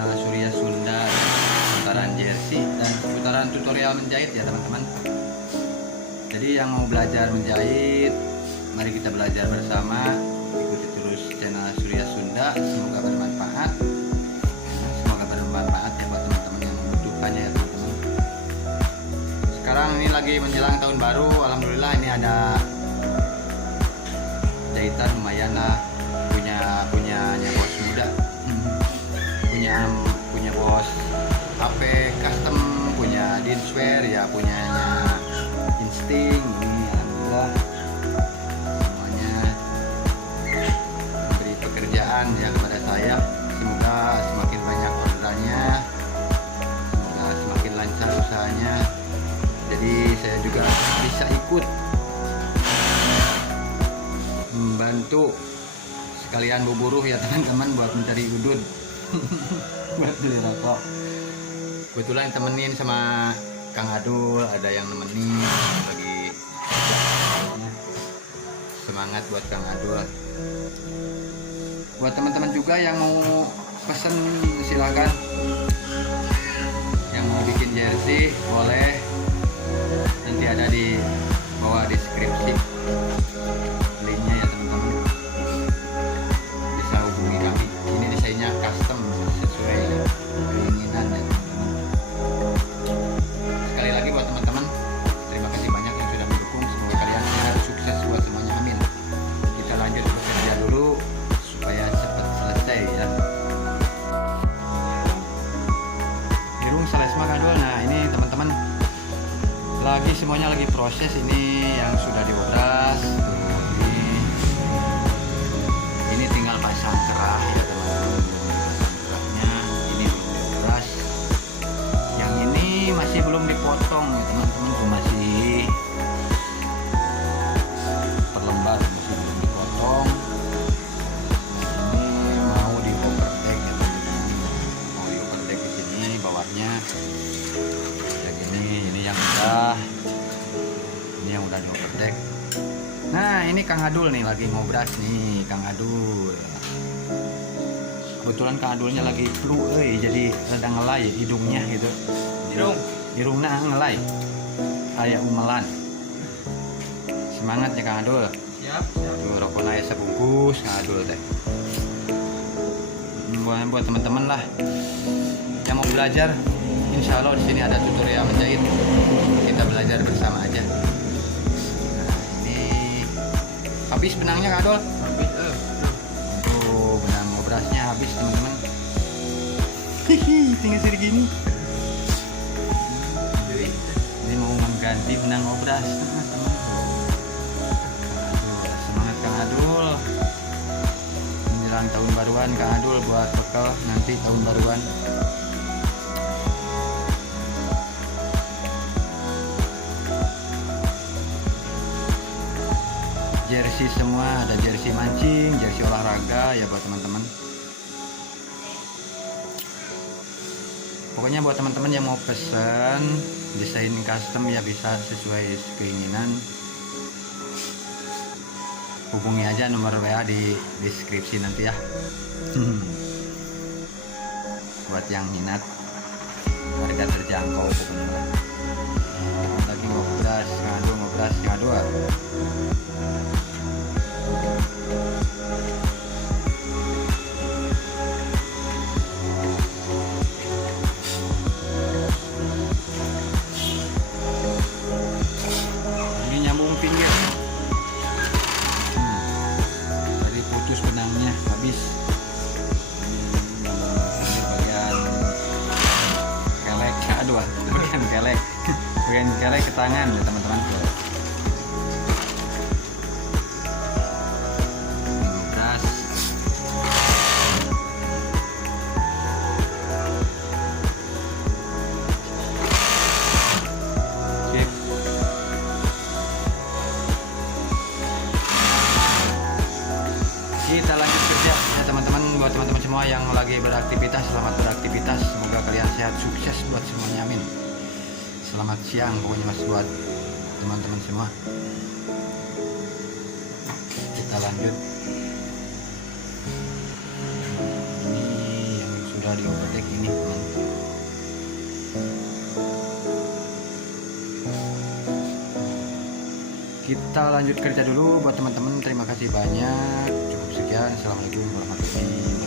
channel Surya Sunda seputaran jersey dan seputaran tutorial menjahit ya teman-teman. Jadi yang mau belajar menjahit, mari kita belajar bersama. Ikuti terus channel Surya Sunda, semoga bermanfaat. Semoga bermanfaat ya buat teman-teman yang membutuhkannya ya teman-teman. Sekarang ini lagi menjelang tahun baru, alhamdulillah ini ada jahitan lumayan lah, punyanya bos muda, punya bos HP custom, punya Dinswear ya, punyanya Insting. Ini alhamdulillah semuanya memberi pekerjaan ya kepada saya. Semoga semakin banyak orderannya, semoga semakin lancar usahanya, jadi saya juga bisa ikut membantu sekalian buruh ya teman-teman buat mencari udud buat beli rokok. Kebetulan temenin sama Kang Adul, ada yang nemenin lagi. Semangat buat Kang Adul. Buat teman-teman juga yang mau pesen silakan, yang mau bikin jersey boleh, nanti ada di bawah deskripsi linknya ya teman-teman, bisa hubungi kami. Ini desainnya custom sesuai keinginan ya teman-teman. Sekali lagi buat teman-teman, terima kasih banyak yang sudah mendukung. Semoga kalian sehat, sukses buat semuanya, amin. Kita lanjut bekerja dulu supaya cepat selesai ya. Irung Salesma Kadul. Nah ini teman-teman, lagi semuanya lagi proses. Ini yang sudah diobras tuh, ini tinggal pasang kerah ya teman-teman. Kerahnya ini belum diobras, yang ini masih belum dipotong ya teman-teman, tuh masih terlembar, masih belum dipotong. Ini mau di overdeck ya teman-teman, mau di overdeck di sini bawahnya kayak gini. Ini yang udah, ini yang udah di overdeck. Nah ini Kang Adul nih lagi ngobras nih, Kang Adul. Kebetulan Kang Adulnya lagi flu, jadi rada ngelay hidungnya gitu. Hidungnya ngelay kayak umelan. Semangat ya Kang Adul. Siap. Tuh rokoknya ya sebungkus Kang Adul teh. Buat teman-teman lah yang mau belajar, insya Allah di sini ada tutorial menjahit. Kita belajar bersama aja. Nah ini habis benangnya Kang Adul. Tuh benang obrasnya habis teman-teman. Tinggal segini. Ini mau mengganti benang obras teman-teman. Semangat Kang Adul. Menjelang tahun baruan Kang Adul buat bekal nanti tahun baruan. Jersey semua, ada jersey mancing, jersey olahraga ya buat teman-teman. Pokoknya buat teman-teman yang mau pesan desain custom ya bisa sesuai keinginan. Hubungi aja nomor WA di deskripsi nanti ya. Buat yang minat, harga terjangkau pokoknya. Lagi ngobras, ngadu. Ini nyambung pinggir. Tadi putus benangnya habis. Ini bagian kelek, bagian kelek. Bagian kelek ke tangan ya teman-teman. Kita lanjut kerja ya teman-teman. Buat teman-teman semua yang lagi beraktivitas, selamat beraktivitas. Semoga kalian sehat, sukses buat semuanya, amin. Selamat siang pokoknya mas buat teman-teman semua. Kita lanjut. Ini yang sudah dioperasi kita lanjut kerja dulu. Buat teman-teman terima kasih banyak. Cukup sekian. Assalamualaikum warahmatullahi wabarakatuh.